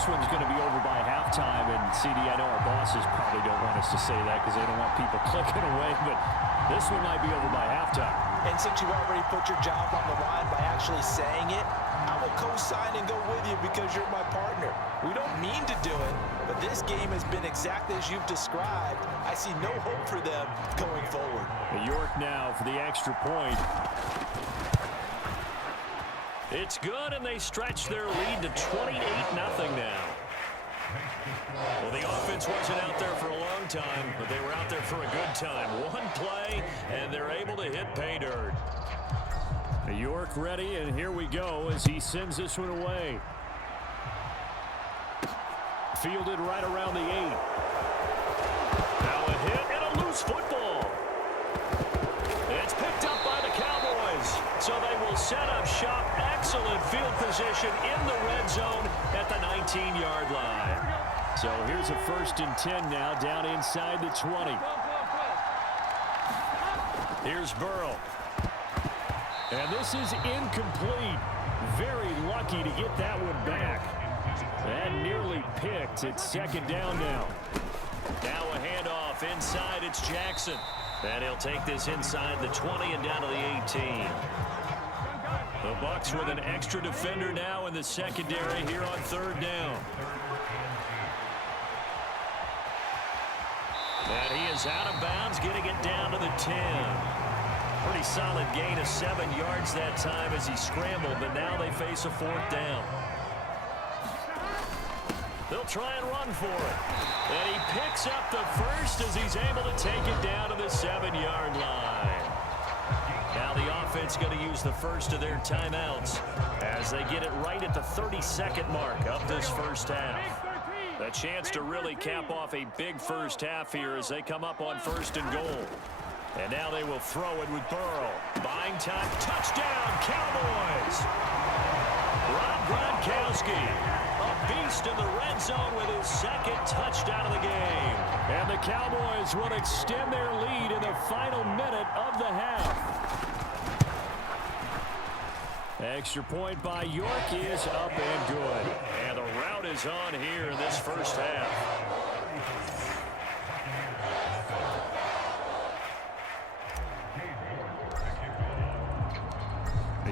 this one's going to be over by halftime. And, CD, I know our bosses probably don't want us to say that because they don't want people clicking away, but this one might be over by halftime. And since you already put your job on the line by actually saying it, I will co-sign and go with you because you're my partner. We don't mean to do it, but this game has been exactly as you've described. I see no hope for them going forward. York now for the extra point. It's good, and they stretch their lead to 28-0 now. Well, the offense wasn't out there for a long time, but they were out there for a good time. One play, and they're able to hit pay dirt. York ready, and here we go as he sends this one away. Fielded right around the 8. Now a hit and a loose football. It's picked up by the Cowboys, so they will set up shop. Excellent field position in the red zone at the 19-yard line. So here's a 1st and 10 now, down inside the 20. Here's Burrow. And this is incomplete. Very lucky to get that one back. And nearly picked. It's 2nd down now. Now a handoff inside. It's Jackson. And he'll take this inside the 20 and down to the 18. The Bucs with an extra defender now in the secondary here on 3rd down. And he is out of bounds, getting it down to the 10. Pretty solid gain of 7 yards that time as he scrambled, but now they face a 4th down. They'll try and run for it. And he picks up the first as he's able to take it down to the 7-yard line. Now the offense going to use the first of their timeouts as they get it right at the 32nd mark of this first half. A chance to really cap off a big first half here as they come up on 1st and goal. And now they will throw it with Burrow. Buying time. Touchdown, Cowboys! Rob Gronkowski, a beast in the red zone with his 2nd touchdown of the game. And the Cowboys will extend their lead in the final minute of the half. Extra point by York is up and good. And the route is on here in this first half.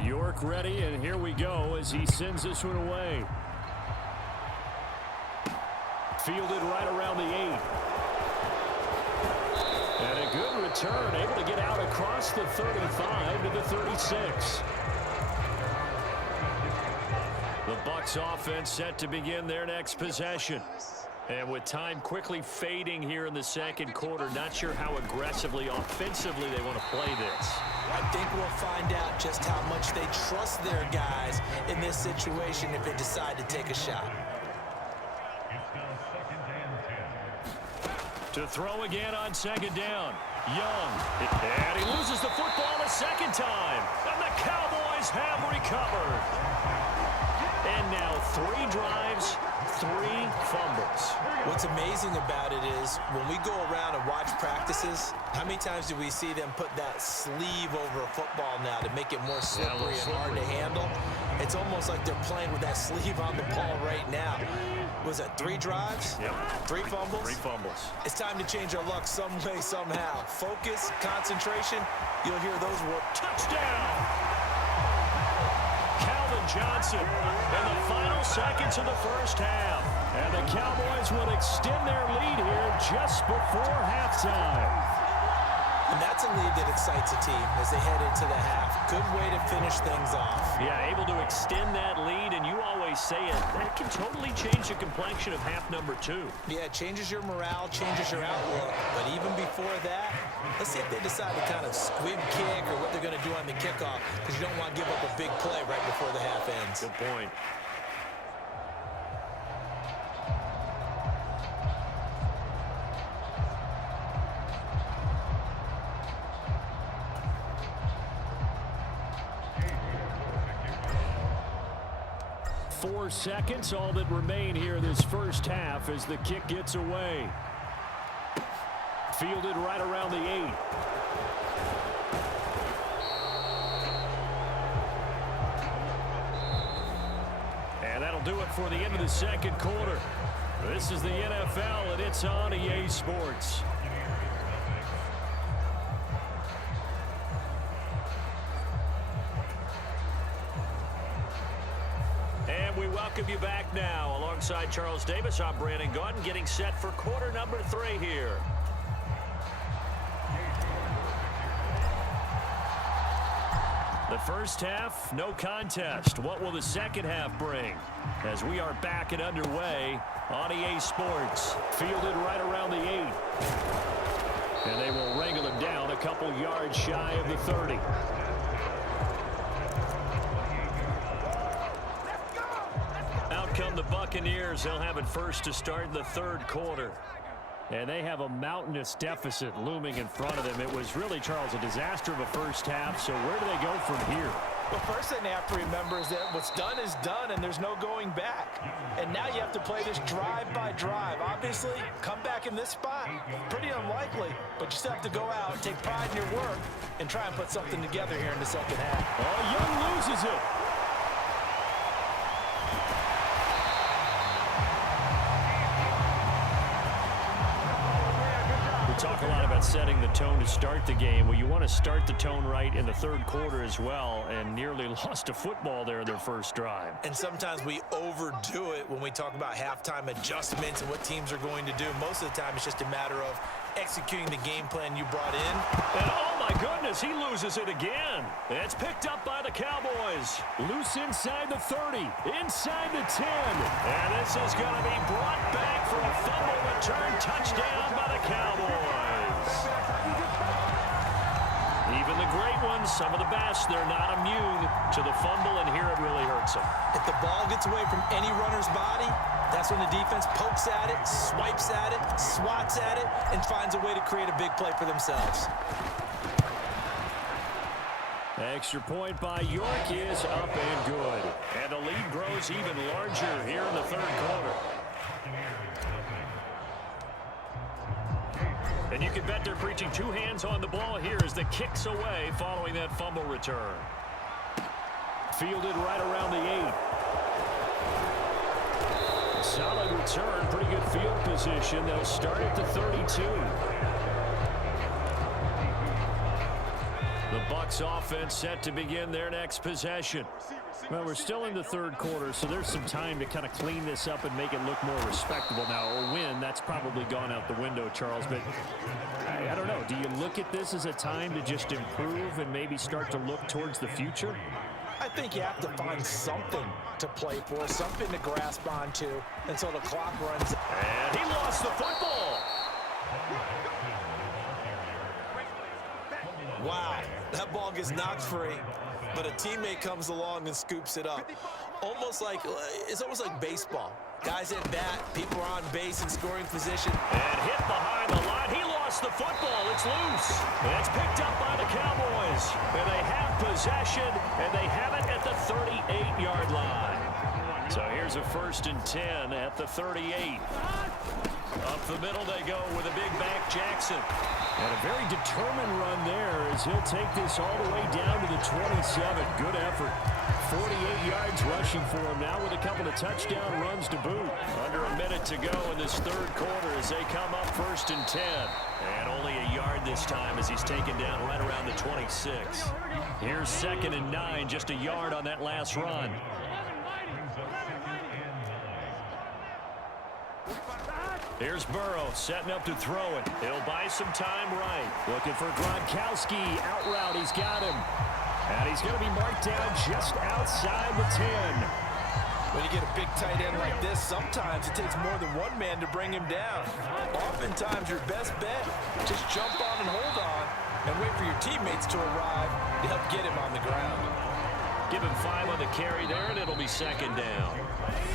York ready, and here we go as he sends this one away. Fielded right around the 8. And a good return, able to get out across the 35 to the 36. The Bucs offense set to begin their next possession. And with time quickly fading here in the 2nd quarter, not sure how aggressively, offensively they want to play this. I think we'll find out just how much they trust their guys in this situation if they decide to take a shot. To throw again on 2nd down. Young. And he loses the football a 2nd time. And the Cowboys have recovered. And now 3 drives, 3 fumbles. What's amazing about it is when we go around and watch practices, how many times do we see them put that sleeve over a football now to make it more slippery and hard to handle? It's almost like they're playing with that sleeve on the ball right now. Was that 3 drives? Yep. 3 fumbles? 3 fumbles. It's time to change our luck some way, somehow. Focus, concentration, you'll hear those words. Touchdown! Johnson in the final seconds of the first half. And the Cowboys will extend their lead here just before halftime. And that's a lead that excites a team as they head into the half. Good way to finish things off. Yeah, able to extend that lead, and you always say it, that can totally change the complexion of half number 2. Yeah, it changes your morale, changes your outlook. But even before that, let's see if they decide to kind of squib kick or what they're going to do on the kickoff, because you don't want to give up a big play right before the half ends. Good point. Four seconds, all that remain here this first half as the kick gets away. Fielded right around the 8. And that'll do it for the end of the second quarter. This is the NFL, and it's on EA Sports. And we welcome you back now. Alongside Charles Davis, I'm Brandon Gaudin, getting set for quarter number 3 here. The first half, no contest. What will the second half bring? As we are back and underway on EA Sports. Fielded right around the 8. And they will wrangle him down a couple yards shy of the 30. Out come the Buccaneers. They'll have it first to start the third quarter. And they have a mountainous deficit looming in front of them. It was really, Charles, a disaster of a first half. So where do they go from here? Well, first thing they have to remember is that what's done is done, and there's no going back. And now you have to play this drive by drive. Obviously, come back in this spot, pretty unlikely. But you still have to go out, take pride in your work, and try and put something together here in the second half. Oh, Young loses it. Talk a lot about setting the tone to start the game. Well, you want to start the tone right in the third quarter as well, and nearly lost a football there in their first drive. And sometimes we overdo it when we talk about halftime adjustments and what teams are going to do. Most of the time, it's just a matter of executing the game plan you brought in. And oh my goodness, he loses it again. It's picked up by the Cowboys. Loose inside the 30, inside the 10. And this is going to be brought back for a fumble return touchdown by the Cowboys. Even the great ones, some of the best, they're not immune to the fumble, and here it really hurts them. If the ball gets away from any runner's body, that's when the defense pokes at it, swipes at it, swats at it, and finds a way to create a big play for themselves. Extra point by York is up and good. And the lead grows even larger here in the third quarter. And you can bet they're preaching 2 hands on the ball here as the kick's away following that fumble return. Fielded right around the 8. Solid return, pretty good field position. They'll start at the 32. The Bucs offense set to begin their next possession. Well, we're still in the third quarter, so there's some time to kind of clean this up and make it look more respectable. Now, a win, that's probably gone out the window, Charles, but I don't know. Do you look at this as a time to just improve and maybe start to look towards the future? I think you have to find something to play for, something to grasp onto until the clock runs. And he lost the football. Wow, that ball gets knocked free, but a teammate comes along and scoops it up. It's almost like baseball. Guys at bat, people are on base in scoring position. And hit behind the line. He lost the football. It's loose. It's picked up by the Cowboys. And they have possession, and they have it at the 38-yard line. So here's a 1st and 10 at the 38. Up the middle they go with a big back Jackson. And a very determined run there as he'll take this all the way down to the 27. Good effort. 48 yards rushing for him now with a couple of touchdown runs to boot. Under a minute to go in this third quarter as they come up 1st and 10. And only a yard this time as he's taken down right around the 26. Here's 2nd and 9, just a yard on that last run. Here's Burrow setting up to throw it. He'll buy some time right. Looking for Gronkowski. Out route. He's got him. And he's going to be marked down just outside the 10. When you get a big tight end like this, sometimes it takes more than one man to bring him down. Oftentimes, your best bet, just jump on and hold on and wait for your teammates to arrive to help get him on the ground. Give him 5 on the carry there, and it'll be 2nd down.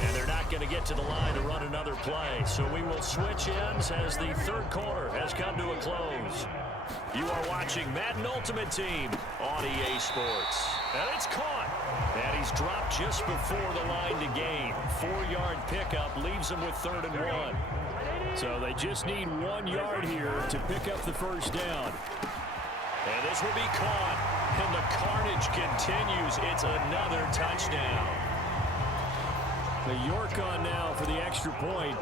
And they're not going to get to the line to run another play. So we will switch ends as the third quarter has come to a close. You are watching Madden Ultimate Team on EA Sports. And it's caught. And he's dropped just before the line to gain. 4-yard pickup leaves him with 3rd and 1. So they just need 1 yard here to pick up the first down. And this will be caught. And the carnage continues. It's another touchdown. The York on now for the extra point.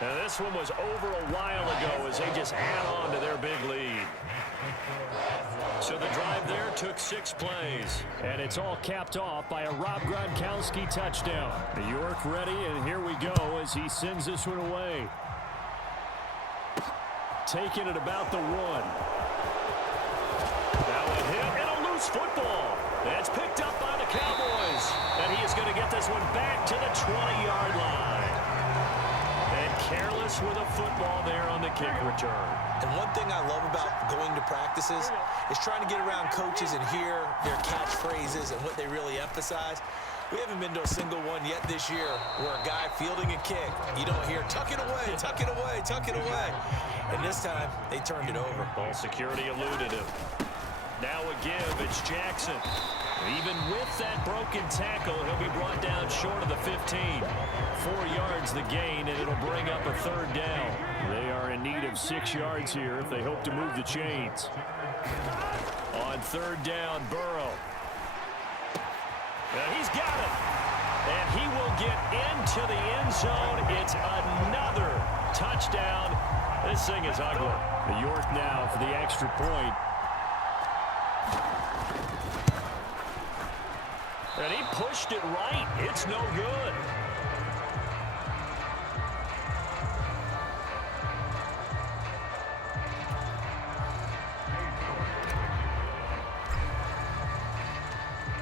Now this one was over a while ago as they just add on to their big lead. So the drive there took 6 plays. And it's all capped off by a Rob Gronkowski touchdown. The York ready, and here we go as he sends this one away. Taking it about the 1. Now a hit and a loose football. It's picked up by the Cowboys. And he is going to get this one back to the 20-yard line. And careless with a football there on the kick return. And one thing I love about going to practices is trying to get around coaches and hear their catchphrases and what they really emphasize. We haven't been to a single one yet this year where a guy fielding a kick, you don't hear, tuck it away, tuck it away, tuck it away. And this time, they turned it over. Ball security eluded him. Now a give, it's Jackson. Even with that broken tackle, he'll be brought down short of the 15. 4 yards the gain, and it'll bring up a 3rd down. They are in need of 6 yards here if they hope to move the chains. On 3rd down, Burrow. And he's got it. And he will get into the end zone. It's another touchdown. This thing is ugly. The York now for the extra point. And he pushed it right. It's no good.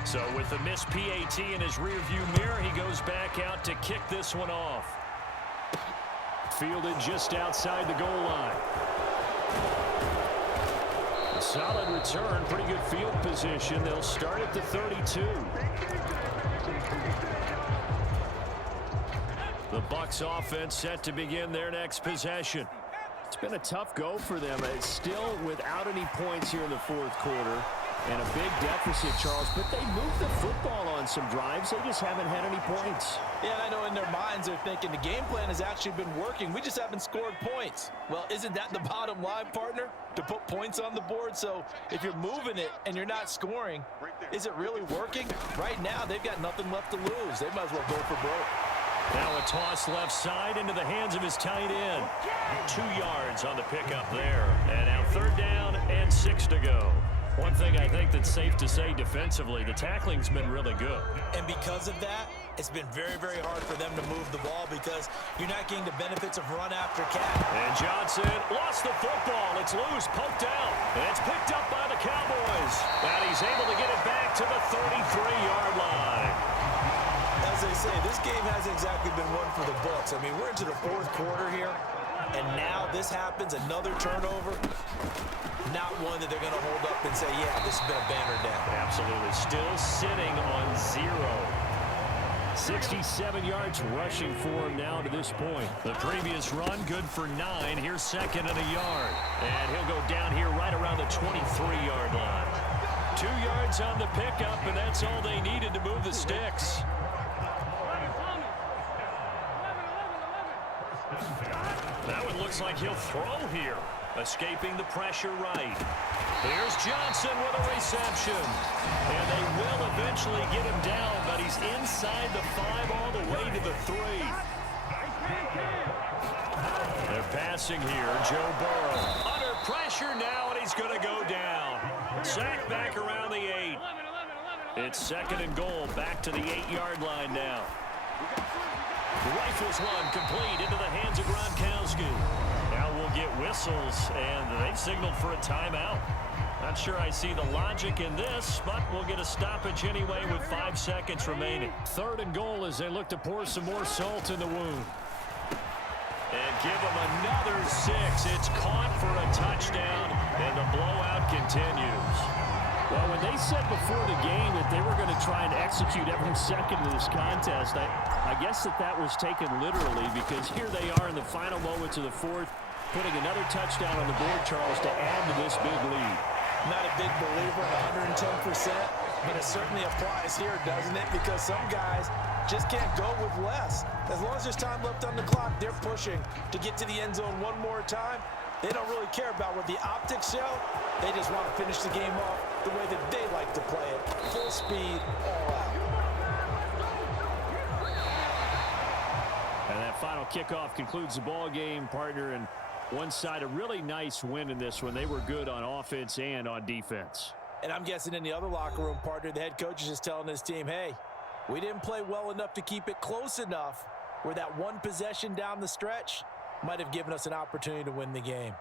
So with the missed PAT in his rearview mirror, he goes back out to kick this one off. Fielded just outside the goal line. A solid return, pretty good field position. They'll start at the 32. The Bucs offense set to begin their next possession. It's been a tough go for them. It's still without any points here in the 4th quarter. And a big deficit, Charles, but they moved the football on some drives. They just haven't had any points. Yeah, I know in their minds they're thinking the game plan has actually been working. We just haven't scored points. Well, isn't that the bottom line, partner? To put points on the board? So if you're moving it and you're not scoring, is it really working? Right now, they've got nothing left to lose. They might as well go for broke. Now a toss left side into the hands of his tight end. 2 yards on the pickup there. And now 3rd down and 6 to go. One thing I think that's safe to say defensively, the tackling's been really good. And because of that, it's been very, very hard for them to move the ball because you're not getting the benefits of run after catch. And Johnson lost the football. It's loose, poked out. And it's picked up by the Cowboys. And he's able to get it back to the 33-yard line. As they say, this game hasn't exactly been one for the books. I mean, we're into the 4th quarter here, and now this happens, another turnover. Not one that they're going to hold up and say, yeah, this has been a banner down. Absolutely. Still sitting on 0. 67 yards rushing for him now to this point. The previous run, good for 9. Here's 2nd and a yard. And he'll go down here right around the 23-yard line. 2 yards on the pickup, and that's all they needed to move the sticks. That one looks like he'll throw here. Escaping the pressure right. Here's Johnson with a reception. And they will eventually get him down, but he's inside the 5 all the way to the 3. They're passing here. Joe Burrow under pressure now, and he's going to go down. Sacked back around the 8. It's 2nd and goal. Back to the 8-yard line now. Rifles one complete into the hands of Gronkowski. Now we'll get whistles, and they've signaled for a timeout. Not sure I see the logic in this, but we'll get a stoppage anyway with 5 seconds remaining. 3rd and goal as they look to pour some more salt in the wound. And give them another 6. It's caught for a touchdown, and the blowout continues. Well, when they said before the game that they were going to try and execute every second of this contest, I guess that was taken literally, because here they are in the final moments of the 4th, putting another touchdown on the board, Charles, to add to this big lead. Not a big believer in 110%, but it certainly applies here, doesn't it? Because some guys just can't go with less. As long as there's time left on the clock, they're pushing to get to the end zone one more time. They don't really care about what the optics show. They just want to finish the game off the way that they like to play it. Full speed, all out. And that final kickoff concludes the ball game, partner. And one side, a really nice win in this one. They were good on offense and on defense. And I'm guessing in the other locker room, partner, the head coach is just telling his team, hey, we didn't play well enough to keep it close enough where that one possession down the stretch might have given us an opportunity to win the game.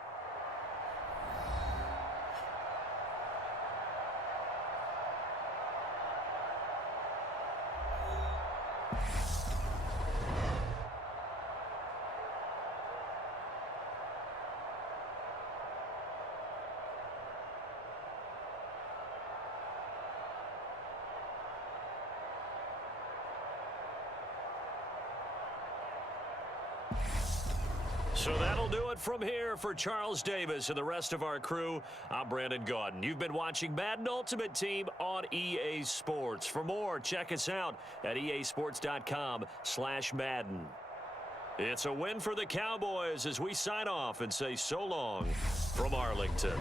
So that'll do it from here for Charles Davis and the rest of our crew. I'm Brandon Gaudin. You've been watching Madden Ultimate Team on EA Sports. For more, check us out at easports.com/Madden. It's a win for the Cowboys as we sign off and say so long from Arlington.